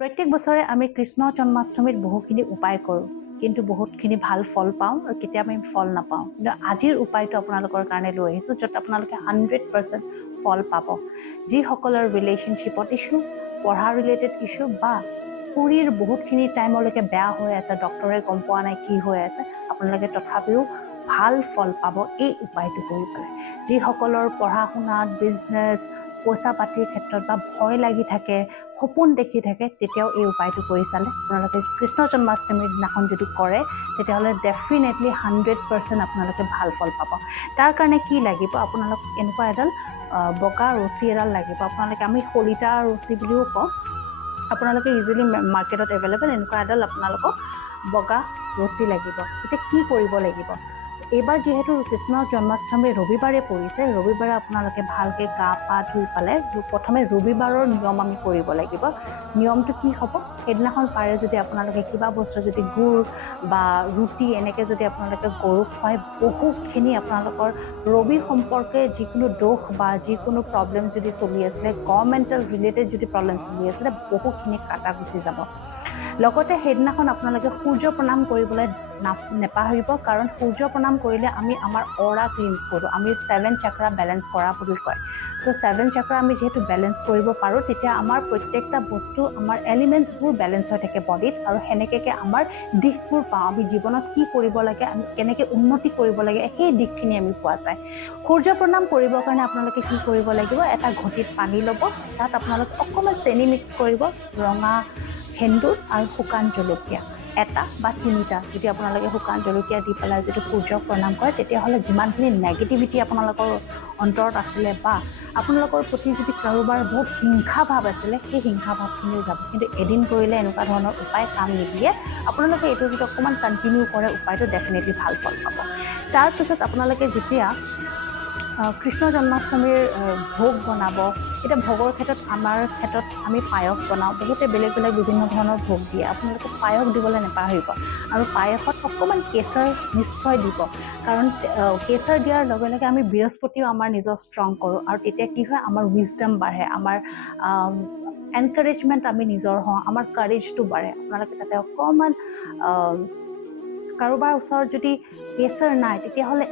প্ৰত্যেক বছৰে আমি কৃষ্ণ জন্মাষ্টমীত বহুখিনি উপায় কৰোঁ, কিন্তু বহুতখিনি ভাল ফল পাওঁ আৰু কেতিয়াবা আমি ফল নাপাওঁ। কিন্তু আজিৰ উপায়টো আপোনালোকৰ কাৰণে লৈ আহিছোঁ, য'ত আপোনালোকে 100% ফল পাব। যিসকলৰ ৰিলেশ্যনশ্বিপত ইছ্যু, পঢ়া ৰিলেটেড ইছ্যু বা শৰীৰ বহুতখিনি টাইমলৈকে বেয়া হৈ আছে, ডক্টৰে গম পোৱা নাই কি হৈ আছে, আপোনালোকে তথাপিও ভাল ফল পাব এই উপায়টো কৰি পেলাই। যিসকলৰ পঢ়া শুনাত, বিজনেছ, পইচা পাতিৰ ক্ষেত্ৰত বা ভয় লাগি থাকে, সপোন দেখি থাকে, তেতিয়াও এই উপায়টো কৰি চালে আপোনালোকে কৃষ্ণ জন্মাষ্টমীৰ দিনাখন যদি কৰে, তেতিয়াহ'লে ডেফিনেটলি 100% আপোনালোকে ভাল ফল পাব। তাৰ কাৰণে কি লাগিব, আপোনালোক এনেকুৱা এডাল বগা ৰছী এডাল লাগিব। আপোনালোকে আমি শলিতা ৰছী বুলিও কওঁ, আপোনালোকে ইজিলি মাৰ্কেটত এভেইলেবল এনেকুৱা এডাল আপোনালোকক বগা ৰছী লাগিব। এতিয়া কি কৰিব লাগিব, এইবাৰ যিহেতু কৃষ্ণ জন্মাষ্টমী ৰবিবাৰে পৰিছে, ৰবিবাৰে আপোনালোকে ভালকৈ গা পা ধুই পেলাই প্ৰথমে ৰবিবাৰৰ নিয়ম আমি কৰিব লাগিব। নিয়মটো কি হ'ব, সেইদিনাখন পাৰে যদি আপোনালোকে কিবা বস্তু যদি গুড় বা ৰুটি এনেকৈ যদি আপোনালোকে গৰুক খুৱাই, বহুতখিনি আপোনালোকৰ ৰবি সম্পৰ্কে যিকোনো দোষ বা যিকোনো প্ৰব্লেম যদি চলি আছিলে, গভৰ্ণমেণ্টেল ৰিলেটেড যদি প্ৰব্লেম চলি আছিলে, বহুতখিনি কাটা গুচি যাব। লগতে সেইদিনাখন আপোনালোকে সূৰ্য প্ৰণাম কৰিবলৈ নেপাহৰিব, কাৰণ সূৰ্য প্ৰণাম কৰিলে আমি আমাৰ অৰা ক্লিনছ কৰোঁ, আমি 7 চাক্ৰা বেলেঞ্চ কৰা বুলি কয়। চ' 7 চাক্ৰা আমি যিহেতু বেলেঞ্চ কৰিব পাৰোঁ, তেতিয়া আমাৰ প্ৰত্যেকটা বস্তু, আমাৰ এলিমেণ্টছবোৰ বেলেঞ্চ হৈ থাকে বডিত, আৰু সেনেকৈ আমাৰ দিশবোৰ পাওঁ, আমি জীৱনত কি কৰিব লাগে, আমি কেনেকৈ উন্নতি কৰিব লাগে, সেই দিশখিনি আমি পোৱা যায়। সূৰ্য প্ৰণাম কৰিবৰ কাৰণে আপোনালোকে কি কৰিব লাগিব, এটা ঘটিত পানী ল'ব, তাত আপোনালোকে অকণমান চেনি মিক্স কৰিব, ৰঙা সেন্দুৰ আৰু শুকান জলকীয়া 1 বা 3টা যদি আপোনালোকে শুকান জলকীয়া দি পেলাই যদি সূৰ্যক প্ৰণাম কৰে, তেতিয়াহ'লে যিমানখিনি নেগেটিভিটি আপোনালোকৰ অন্তৰত আছিলে বা আপোনালোকৰ প্ৰতি যদি কাৰোবাৰ বহুত হিংসা ভাৱ আছিলে, সেই হিংসা ভাৱখিনিও যাব। কিন্তু এদিন কৰিলে এনেকুৱা ধৰণৰ উপায় কাম নিদিয়ে, আপোনালোকে এইটো যদি অকণমান কণ্টিনিউ কৰে, উপায়টো ডেফিনেটলি ভাল ফল পাব। তাৰপিছত আপোনালোকে যেতিয়া কৃষ্ণ জন্মাষ্টমীৰ ভোগ বনাব, এতিয়া ভোগৰ ক্ষেত্ৰত আমাৰ ক্ষেত্ৰত আমি পায়স বনাওঁ, বহুতে বেলেগ বেলেগ বিভিন্ন ধৰণৰ ভোগ দিয়ে, আপোনালোকে পায়স দিবলৈ নাপাহৰিব। আৰু পায়সত অকণমান কেশৰ নিশ্চয় দিব, কাৰণ কেশৰ দিয়াৰ লগে লগে আমি বৃহস্পতিও আমাৰ নিজৰ ষ্ট্ৰং কৰোঁ, আৰু তেতিয়া কি হয়, আমাৰ উইজডম বাঢ়ে, আমাৰ এনকাৰেজমেণ্ট আমি নিজৰ হওঁ, আমাৰ কাৰেজটো বাঢ়ে। আপোনালোকে তাতে অকণমান কাৰোবাৰ ওচৰত যদি কেশৰ নাই, তেতিয়াহ'লে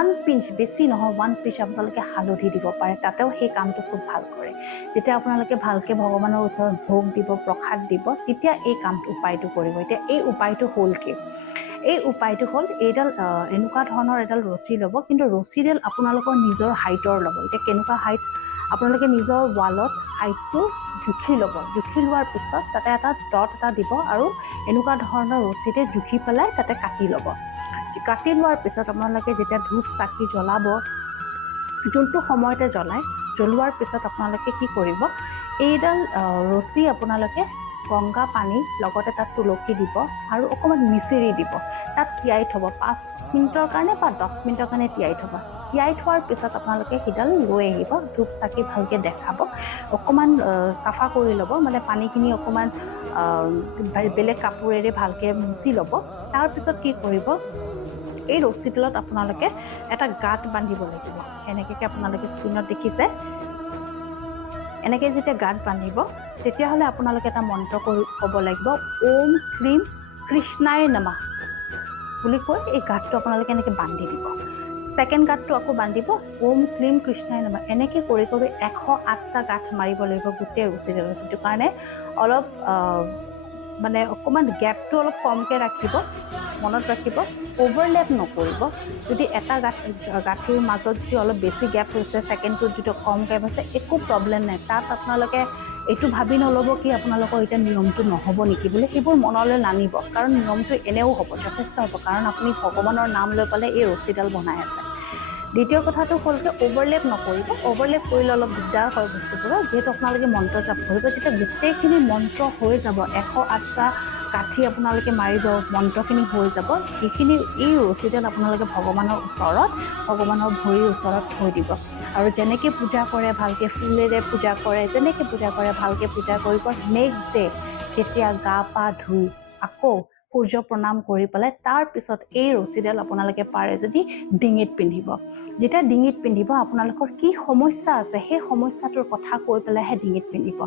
1 পিঞ্চ, বেছি নহয় 1 পিঞ্চ আপোনালোকে হালধি দিব পাৰে, তাতেও সেই কামটো খুব ভাল কৰে। যেতিয়া আপোনালোকে ভালকৈ ভগৱানৰ ওচৰত ভোগ দিব, প্ৰসাদ দিব, তেতিয়া এই কামটো উপায়টো কৰিব। এতিয়া এই উপায়টো হ'ল কি, এই উপায়টো হ'ল এইডাল এনেকুৱা ধৰণৰ এডাল ৰছী ল'ব, কিন্তু ৰছীডাল আপোনালোকৰ নিজৰ হাইটৰ ল'ব। এতিয়া কেনেকুৱা হাইট, আপোনালোকে নিজৰ ৱালত হাইটটো জুখি ল'ব, জুখি লোৱাৰ পিছত তাতে এটা ডট এটা দিব, আৰু এনেকুৱা ধৰণৰ ৰছীতে জুখি পেলাই তাতে কাটি ল'ব। কাটি লোৱাৰ পিছত আপোনালোকে যেতিয়া ধূপ চাকি জ্বলাব, যোনটো সময়তে জ্বলোৱাৰ পিছত আপোনালোকে কি কৰিব, এইডাল ৰছী আপোনালোকে গংগা পানী লগতে তাত তুলসী দিব আৰু অকণমান মিচিৰি দিব, তাত তিয়াই থ'ব 5 মিনিটৰ কাৰণে বা 10 মিনিটৰ কাৰণে তিয়াই থ'ব। তিয়াই থোৱাৰ পিছত আপোনালোকে সেইডাল লৈ আহিব, ধূপ চাকি ভালকৈ দেখাব, অকণমান চাফা কৰি ল'ব, মানে পানীখিনি অকণমান বেলেগ কাপোৰেৰে ভালকৈ মুচি ল'ব। তাৰপিছত কি কৰিব, এই ৰছীডালত আপোনালোকে এটা গাঁত বান্ধিব লাগিব, এনেকৈ আপোনালোকে স্ক্ৰীণত দেখিছে। এনেকৈ যেতিয়া গাঁত বান্ধিব, তেতিয়াহ'লে আপোনালোকে এটা মন্ত্ৰ ক'ব লাগিব, ওম ক্লীম কৃষ্ণায় নমঃ বুলি কৈ এই গাঁতটো আপোনালোকে এনেকৈ বান্ধি দিব। ছেকেণ্ড গাঁতটো আকৌ বান্ধিব, ওম ক্লীম কৃষ্ণায় নমঃ। এনেকৈ কৰি 108টা গাঁত মাৰিব লাগিব গোটেই ৰছীডালত। সেইটো কাৰণে অলপ মানে অকণমান গেপটো অলপ কমকৈ ৰাখিব, মনত ৰাখিব, অভাৰলেপ নকৰিব। যদি এটা গাঁঠিৰ মাজত যদি অলপ বেছি গেপ হৈছে, ছেকেণ্ডটোত যদি কম গেপ হৈছে, একো প্ৰব্লেম নাই। তাত আপোনালোকে এইটো ভাবি নল'ব কি আপোনালোকৰ এতিয়া নিয়মটো নহ'ব নেকি বুলি, সেইবোৰ মনলৈ নানিব, কাৰণ নিয়মটো এনেও হ'ব, যথেষ্ট হ'ব, কাৰণ আপুনি ভগৱানৰ নাম লৈ পেলাই এই ৰছীডাল বনাই আছে। দ্বিতীয় কথাটো হ'ল কি, অভাৰলেপ নকৰিব, অভাৰলেপ কৰিলে অলপ দিগদাৰ হয় বস্তুবোৰৰ। যিহেতু আপোনালোকে মন্ত্ৰ জাপ কৰিব, যেতিয়া গোটেইখিনি মন্ত্ৰ হৈ যাব, 108টা কাঠি আপোনালোকে মাৰিব, মন্ত্ৰখিনি হৈ যাব, সেইখিনি এই ৰছীডাল আপোনালোকে ভগৱানৰ ওচৰত, ভগৱানৰ ভৰিৰ ওচৰত থৈ দিব। আৰু যেনেকৈ পূজা কৰে, ভালকৈ ফুলেৰে পূজা কৰে, যেনেকৈ পূজা কৰে ভালকৈ পূজা কৰিব। নেক্সট ডে যেতিয়া গা পা ধুই আকৌ সূৰ্য প্ৰণাম কৰি পেলাই তাৰপিছত এই ৰছীডাল আপোনালোকে পাৰে যদি ডিঙিত পিন্ধিব। যেতিয়া ডিঙিত পিন্ধিব আপোনালোকৰ কি সমস্যা আছে সেই সমস্যাটোৰ কথা কৈ পেলাইহে ডিঙিত পিন্ধিব।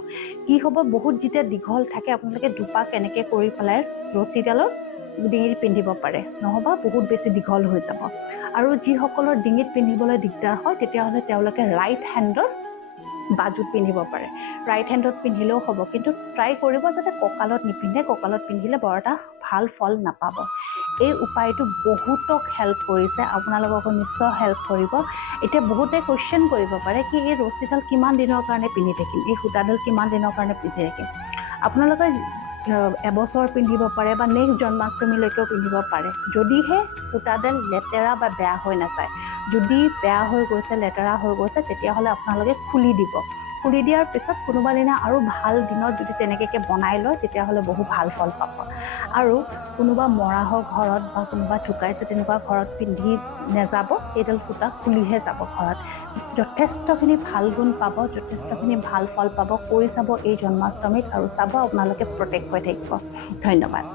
কি হ'ব, বহুত যেতিয়া দীঘল থাকে আপোনালোকে দুপাক এনেকৈ কৰি পেলাই ৰছীডালত ডিঙিত পিন্ধিব পাৰে, নহ'বা বহুত বেছি দীঘল হৈ যাব। আৰু যিসকলৰ ডিঙিত পিন্ধিবলৈ দিগদাৰ হয় তেতিয়াহ'লে তেওঁলোকে ৰাইট হেণ্ডৰ বাজুত পিন্ধিব পাৰে। ৰাইট হেণ্ডত পিন্ধিলেও হ'ব, কিন্তু ট্ৰাই কৰিব যাতে কঁকালত নিপিন্ধে। কঁকালত পিন্ধিলে বৰ এটা ভাল ফল নাপাব। এই উপায়টো বহুতক হেল্প কৰিছে, আপোনালোককো নিশ্চয় হেল্প কৰিব। এতিয়া বহুতে কুৱেশ্যন কৰিব পাৰে কি এই ৰছীডাল কিমান দিনৰ কাৰণে পিন্ধি থাকিম, এই সূতাডাল কিমান দিনৰ কাৰণে পিন্ধি থাকিম। আপোনালোকে এবছৰ পিন্ধিব পাৰে বা নেক্সট জন্মাষ্টমীলৈকেও পিন্ধিব পাৰে, যদিহে সূতাডাল লেতেৰা বা বেয়া হৈ নাযায়। যদি বেয়া হৈ গৈছে, লেতেৰা হৈ গৈছে, তেতিয়াহ'লে আপোনালোকে খুলি দিব। খুলি দিয়াৰ পিছত কোনোবা দিনা আৰু ভাল দিনত যদি তেনেকৈ বনাই লয় তেতিয়াহ'লে বহু ভাল ফল পাব। আৰু কোনোবা মৰাহৰ ঘৰত বা কোনোবা ঢুকাইছে তেনেকুৱা ঘৰত পিন্ধি নাযাব, এইডাল সূতা খুলিহে যাব ঘৰত। যথেষ্টখিনি ভাল গুণ পাব, যথেষ্টখিনি ভাল ফল পাব। কৰি চাব এই জন্মাষ্টমীত আৰু চাব আপোনালোকে প্ৰটেক্ট হৈ থাকিব। ধন্যবাদ।